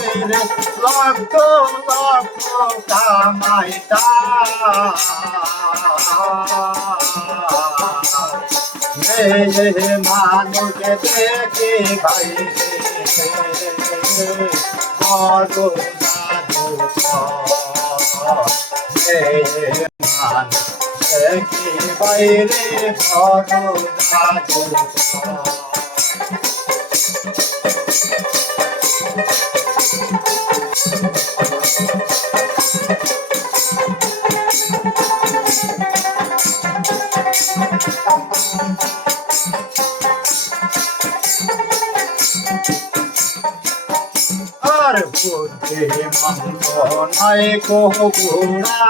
রে লক্ষ লক্ষ কামাইতা মানুষ দেখি ভাই। মানুষ। দেখি ভাই রে ভরো দাদু আর বুদ্ধি মন্দ নয় কো গুণা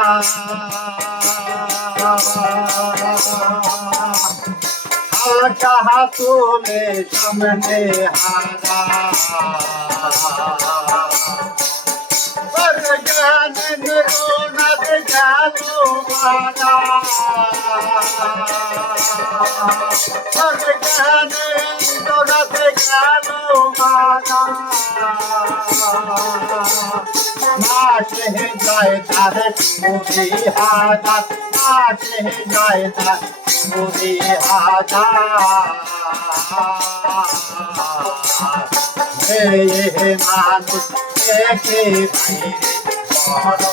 কাহা তোলে সামনে হারা। জ্ঞান নিরোনাথ জানো মারা। নাচে যায় তার মুড়ি হাজার নাচে যায় তার মুড়ি হাজার। হে মানুষ দেখে বাইরে বড়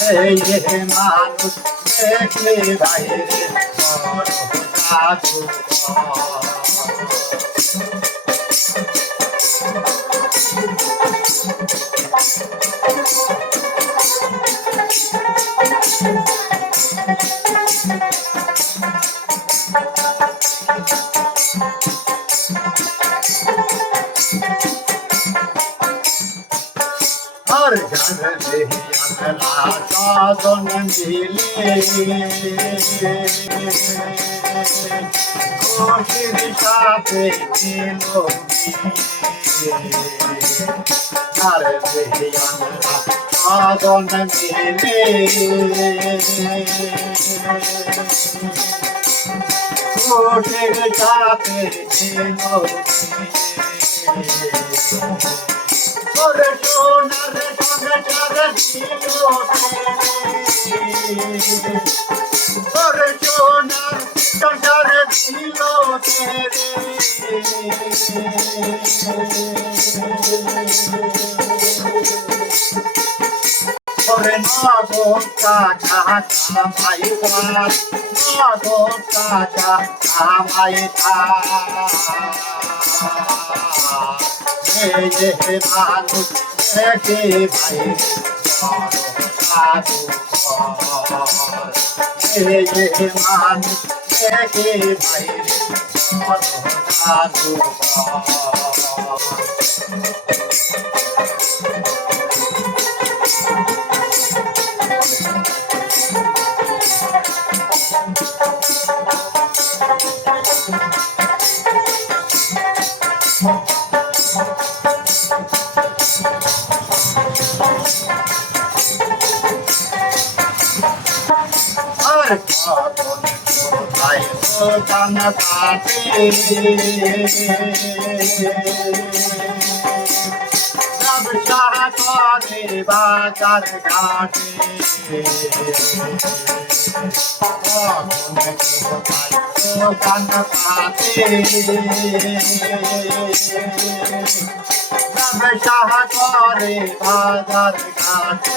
হে মানুষ দেখে বাইরে বড় সাধু সাধন মিলে খুশির সাথে ছিল আর সাধন মিলে খুশির সাথে ছিল সংসার ছিল ওরে সোনার সংসার ছিল ওরে নাগো কাকা কামাই পার হে মানুষ দেখে ভাই হে মানুষ দেখে ভাই সাধু আর কখন বাজার ঘাটে দোকান পাতে ব্যবসা করে বাজার ঘাটে